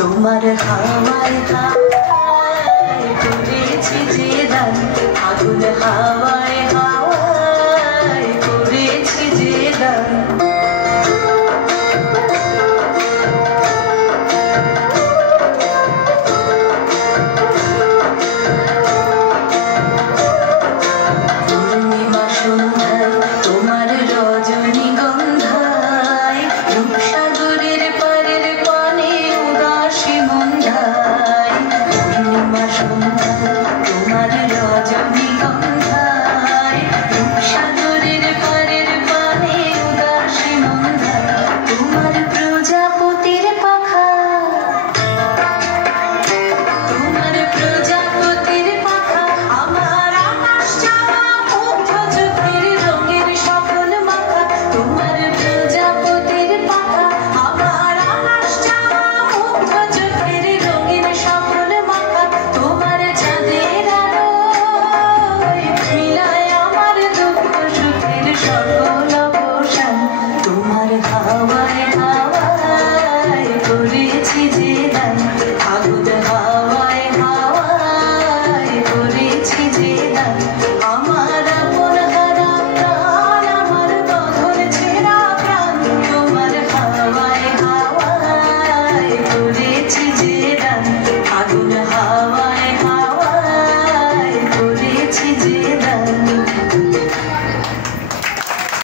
তোমার হাওয়ায় হাওয়ায় করেছি যে দান, আগুন হাওয়ায় হাওয়ায় করেছি যে দান। পূর্ণিমা সন্ধ্যায় তোমার রজনীগন্ধায়, রূপসাগরের পারের পানে উদাসী মন্ধায়। পূর্ণিমা সন্ধ্যায় তোমার রজনীগন্ধায়, রূপসাগরের পারের পানে উদাসী মন্ধায়। তোমার প্রজাপতির পাখা, তোমার প্রজাপতির পাখা, আমার আকাশ চাওয়া মুগ্ধ চোখের রঙের সকল মাখা। তোমার প্রজাপতির পাখা, আমার আকাশ চাওয়া মুগ্ধ চোখের রঙের সকল মাখা। তোমার চাঁদের আলোয় মিলায় আমার দুঃখ সুখের সকল অবসান। তোমার হাওয়ায় হাওয়ায় করেছি যে দান, আগুন হাওয়ায় হাওয়ায় করেছি যে দান। আমার আপন হারা প্রাণ, আমার বন্ধন ছেঁড়া প্রাণ, তোমার হাওয়ায় হাওয়ায় করেছি যে দান, আগুন হাওয়ায় হাওয়ায় করেছি যে